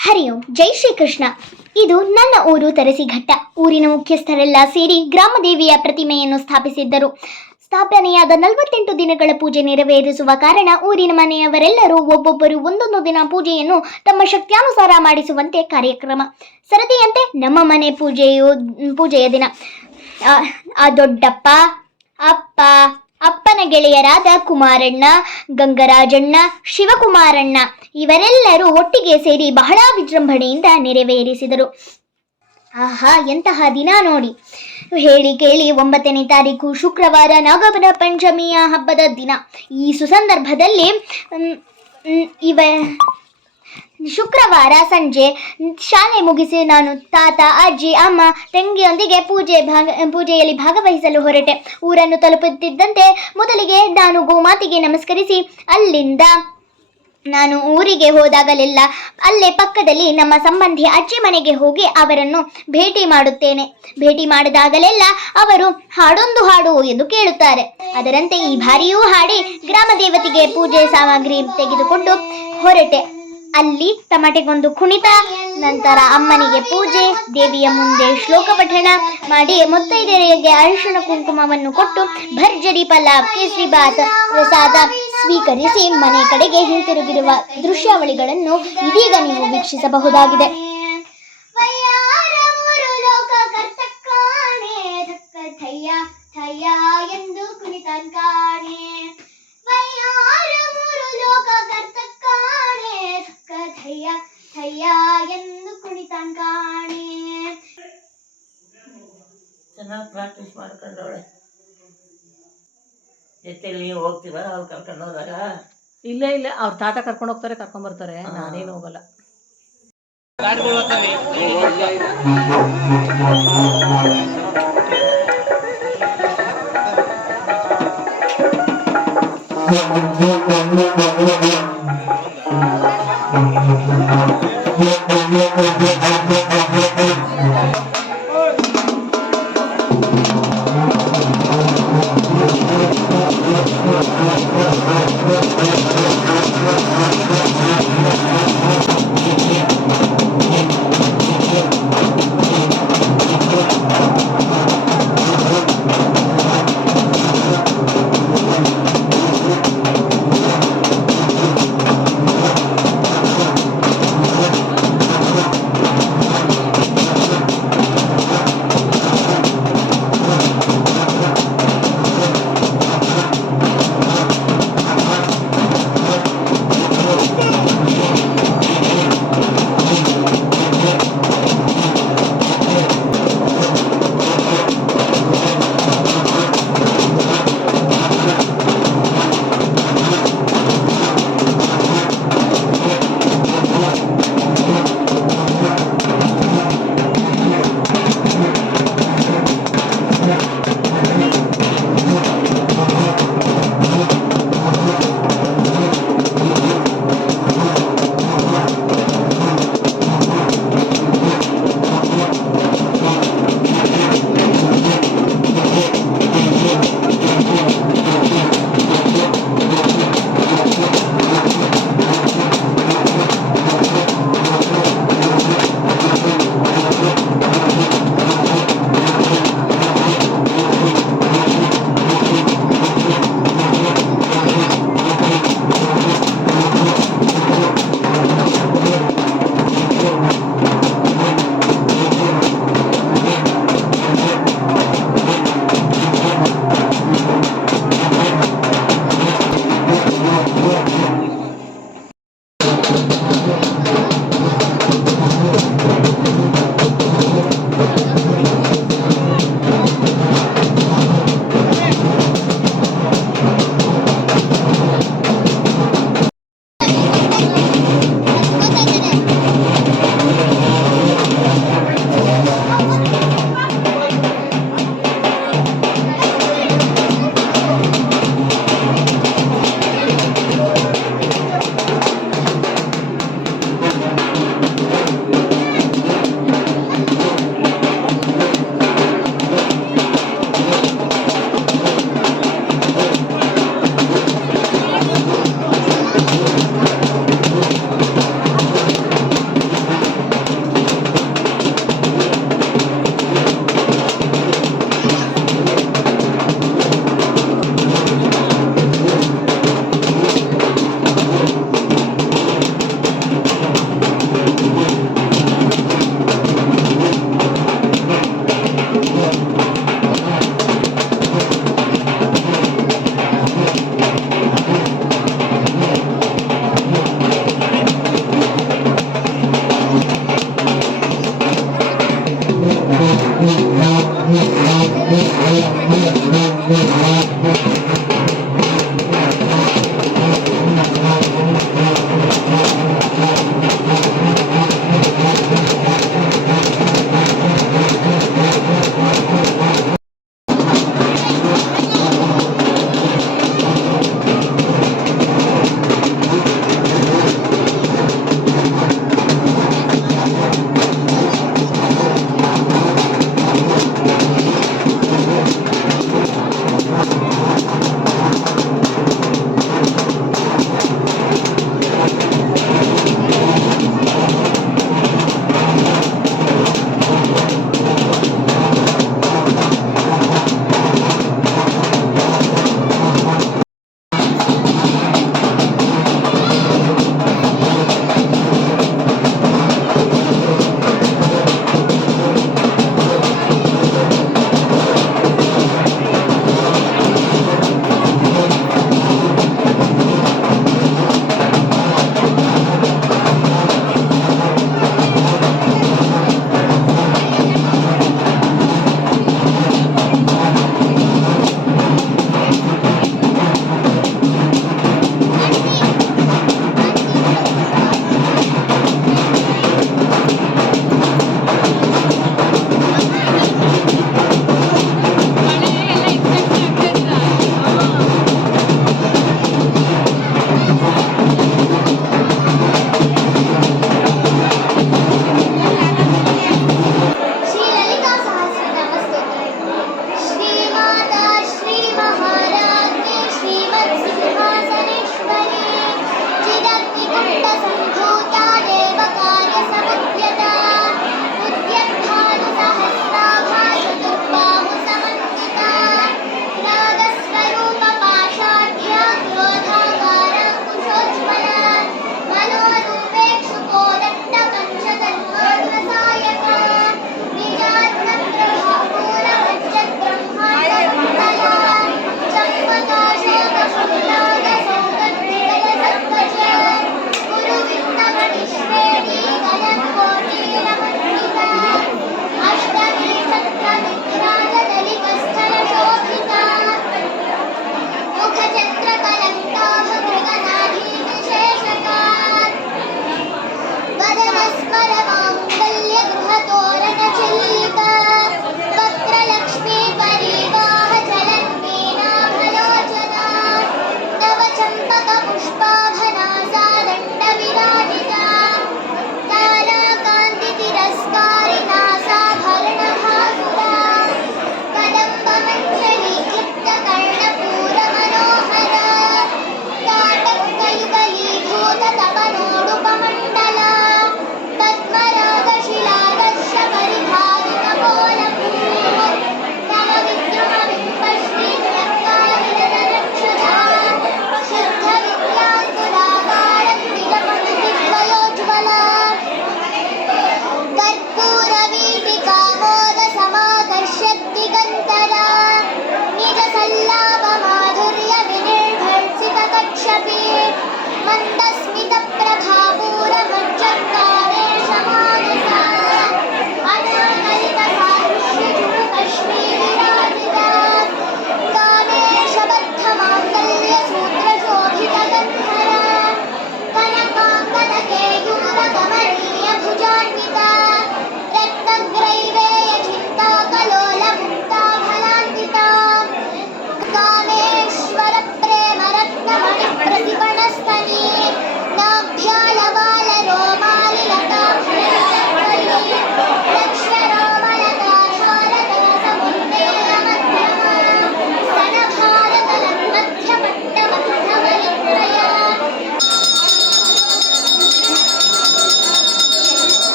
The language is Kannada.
ಹರಿ ಓಂ ಜೈ ಶ್ರೀಕೃಷ್ಣ. ಇದು ನನ್ನ ಊರು ತರಸಿಘಟ್ಟ. ಊರಿನ ಮುಖ್ಯಸ್ಥರೆಲ್ಲ ಸೇರಿ ಗ್ರಾಮದೇವಿಯ ಪ್ರತಿಮೆಯನ್ನು ಸ್ಥಾಪಿಸಿದ್ದರು. ಸ್ಥಾಪನೆಯಾದ ನಲವತ್ತೆಂಟು ದಿನಗಳ ಪೂಜೆ ನೆರವೇರಿಸುವ ಕಾರಣ ಊರಿನ ಮನೆಯವರೆಲ್ಲರೂ ಒಬ್ಬೊಬ್ಬರು ಒಂದೊಂದು ದಿನ ಪೂಜೆಯನ್ನು ತಮ್ಮ ಶಕ್ತ್ಯಾನುಸಾರ ಮಾಡಿಸುವಂತೆ ಕಾರ್ಯಕ್ರಮ. ಸರದಿಯಂತೆ ನಮ್ಮ ಮನೆ ಪೂಜೆಯು ಪೂಜೆಯ ದಿನ. ಆ, ಆ ದೊಡ್ಡಪ್ಪ ಅಪ್ಪ ಅಪ್ಪನ ಗೆಳೆಯರಾದ ಕುಮಾರಣ್ಣ ಗಂಗರಾಜಣ್ಣ ಶಿವಕುಮಾರಣ್ಣ ಇವರೆಲ್ಲರೂ ಒಟ್ಟಿಗೆ ಸೇರಿ ಬಹಳ ವಿಜೃಂಭಣೆಯಿಂದ ನೆರವೇರಿಸಿದರು. ಆಹಾ, ಎಂತಹ ದಿನ ನೋಡಿ. ಹೇಳಿ ಕೇಳಿ, ಒಂಬತ್ತನೇ ತಾರೀಕು ಶುಕ್ರವಾರ ನಾಗಪುರ ಪಂಚಮಿಯ ಹಬ್ಬದ ದಿನ. ಈ ಸುಸಂದರ್ಭದಲ್ಲಿ ಇವ, ಶುಕ್ರವಾರ ಸಂಜೆ, ಶಾಲೆ ಮುಗಿಸಿ ನಾನು ತಾತ, ಅಜ್ಜಿ, ಅಮ್ಮ, ತಂಗಿಯೊಂದಿಗೆ ಪೂಜೆ ಭಾಗ, ಪೂಜೆಯಲ್ಲಿ ಭಾಗವಹಿಸಲು ಹೊರಟೆ. ಊರನ್ನು ತಲುಪುತ್ತಿದ್ದಂತೆ, ಮೊದಲಿಗೆ ನಾನು ಗೋಮಾತಿಗೆ ನಮಸ್ಕರಿಸಿ, ಅಲ್ಲಿಂದ ನಾನು ಊರಿಗೆ ಹೋದಾಗಲೆಲ್ಲ ಅಲ್ಲೇ ಪಕ್ಕದಲ್ಲಿ ನಮ್ಮ ಸಂಬಂಧಿ ಅಜ್ಜಿ ಮನೆಗೆ ಹೋಗಿ ಅವರನ್ನು ಭೇಟಿ ಮಾಡುತ್ತೇನೆ. ಭೇಟಿ ಮಾಡಿದಾಗಲೆಲ್ಲ ಅವರು ಹಾಡೊಂದು ಹಾಡು ಎಂದು ಕೇಳುತ್ತಾರೆ. ಅದರಂತೆ ಈ ಬಾರಿಯೂ ಹಾಡಿ ಗ್ರಾಮ ದೇವತೆಗೆ ಪೂಜೆ ಸಾಮಗ್ರಿ ತೆಗೆದುಕೊಂಡು ಹೊರಟೆ. ಅಲ್ಲಿ ತಮಟೆಗೊಂದು ಕುಣಿತ ನಂತರ ಅಮ್ಮನಿಗೆ ಪೂಜೆ, ದೇವಿಯ ಮುಂದೆ ಶ್ಲೋಕ ಪಠಣ ಮಾಡಿ ಮುತ್ತೈದೆಯರಿಗೆ ಅರಿಶಿಣ ಕುಂಕುಮವನ್ನು ಕೊಟ್ಟು ಭರ್ಜರಿ ಪಲಾವ್, ಕೇಸರಿ ಬಾತ್ ಪ್ರಸಾದ ಸ್ವೀಕರಿಸಿ ಮನೆ ಕಡೆಗೆ ಹಿಂತಿರುಗಿರುವ ದೃಶ್ಯಾವಳಿಗಳನ್ನು ಇದೀಗ ನೀವು ವೀಕ್ಷಿಸಬಹುದಾಗಿದೆ. ಎಂದು ಕುಣಿತಾನ್ ಪ್ರಾಕ್ಟೀಸ್ ಮಾಡ್ಕೊಂಡವಳೆ. ಜೊತೆಲಿ ನೀವು ಹೋಗ್ತೀವಲ್ಲ ಅವ್ರು ಕರ್ಕೊಂಡು ಹೋದಾಗ? ಇಲ್ಲ ಇಲ್ಲ. ಅವ್ರ ತಾತ ಕರ್ಕೊಂಡು ಹೋಗ್ತಾರೆ ಕರ್ಕೊಂಡ್ ಬರ್ತಾರೆ. ನಾನೇನು ಹೋಗಲ್ಲ.